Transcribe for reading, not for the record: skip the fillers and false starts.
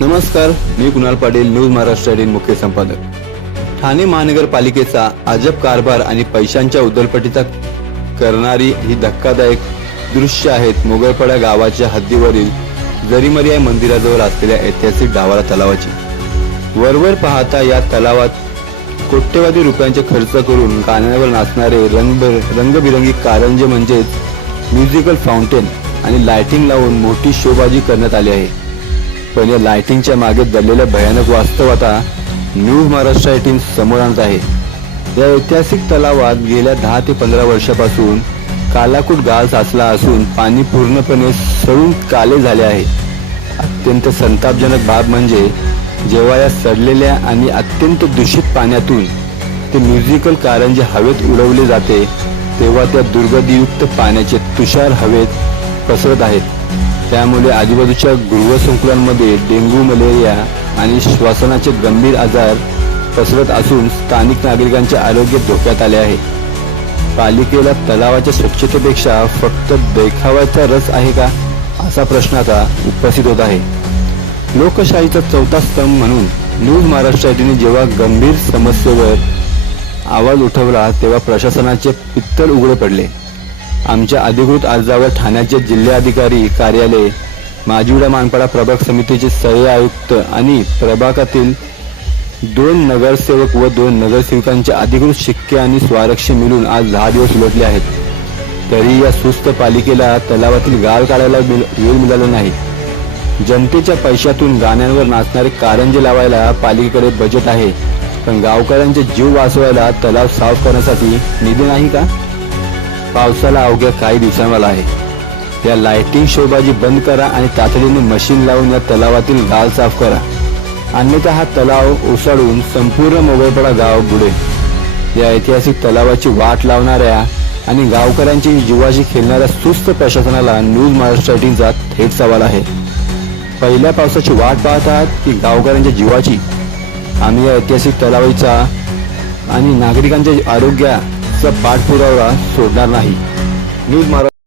नमस्कार, मी कुणाल पाटील, न्यूज महाराष्ट्र मुख्य संपादक। ठाणे महानगरपालिकेचा अजब कारभार आणि पैशांच्या उधळपट्टीचा करणारी ही धक्कादायक दृश्य आहेत मोगळपाडा गावाच्या हद्दीवरील जरीमरिया मंदिराजवळ असलेल्या ऐतिहासिक डावाळा तलावाची। वरवर पाहता या तलावात कोट्यवधी रुपयांचे खर्च करून कानावर नाचणारे रंगबिरंगी कारंजे म्हणजेच म्युझिकल फाउंटेन आणि लाइटिंग लावून मोठी शोबाजी करण्यात आली आहे। पण या लाइटिंगच्या मागे दडलेलं भयानक वास्तव आता न्यूज महाराष्ट्र टीम समोर आणत आहे। या ऐतिहासिक तलावात गेल्या 10 ते 15 वर्षापासून कालाकुट गाळ साचला असून पाणी पूर्णपणे सडून काले झाले आहे। अत्यंत संतापजनक बाब म्हणजे जेव्हा या सडलेल्या आणि अत्यंत दूषित पाण्यातून ते म्युझिकल कारंजे हवेत उडवले जाते तेव्हा त्या दुर्गंधीयुक्त पाण्याचे तुषार हवेत पसरत आहेत। त्यामुळे आजूबाजूच्या गृहसंकुलांमध्ये डेंग्यू, मलेरिया आणि श्वसनाचे गंभीर आजार पसरत असून स्थानिक नागरिकांचे आरोग्य धोक्यात आले आहे। पालिकेला तलावाच्या स्वच्छतेपेक्षा फक्त देखाव्याचा रस आहे का, असा प्रश्न आता उपस्थित होत आहे। लोकशाहीचा चौथा स्तंभ म्हणून न्यूज महाराष्ट्राने जेव्हा गंभीर समस्येवर आवाज उठवला तेव्हा प्रशासनाचे पित्तल उघडे पडले। आमच्या अधिकृत अर्जावर ठाण्याचे जिल्हाधिकारी कार्यालय, माजिवडा मानपाडा प्रभाग समितीचे सहाय्यक आयुक्त आणि प्रभागातील 2 नगरसेवक व 2 नगरसेवकांचे अधिकृत शिक्के आणि स्वारक्ष मिळून आज 10 दिवस उलटले आहेत। तरी या सुस्त पालिकेला तलावातील गाळ काढायला वेळ मिळाला नाही। जनतेच्या पैशातून गाण्यांवर नाचणारे कारंजे लावायला पालिकेकडे बजेट आहे, पण गावकऱ्यांचे जीव वाचवायला तलाव साफ करण्यासाठी निधी नाही का? पावसाला अवघ्या काही दिवसांवर आहे। या लाइटिंग शोबाजी बंद करा आणि तातडीने मशीन लावून या तलावातील गाळ साफ करा, अन्यथा हा तलाव ओसाडून संपूर्ण मोगळपाडा गाव बुडेल। या ऐतिहासिक तलावाची वाट लावणाऱ्या आणि गावकऱ्यांची जीवाशी खेळणाऱ्या सुस्त प्रशासनाला न्यूज महाराष्ट्राचा थेट सवाल आहे। पहिल्या पावसाची वाट पाहत आहात की गावकऱ्यांच्या जीवाची? आम्ही या ऐतिहासिक तलावाचा आणि नागरिकांच्या आरोग्याचा पाठपुरावा सोडणार नाही। न्यूज महाराष्ट्र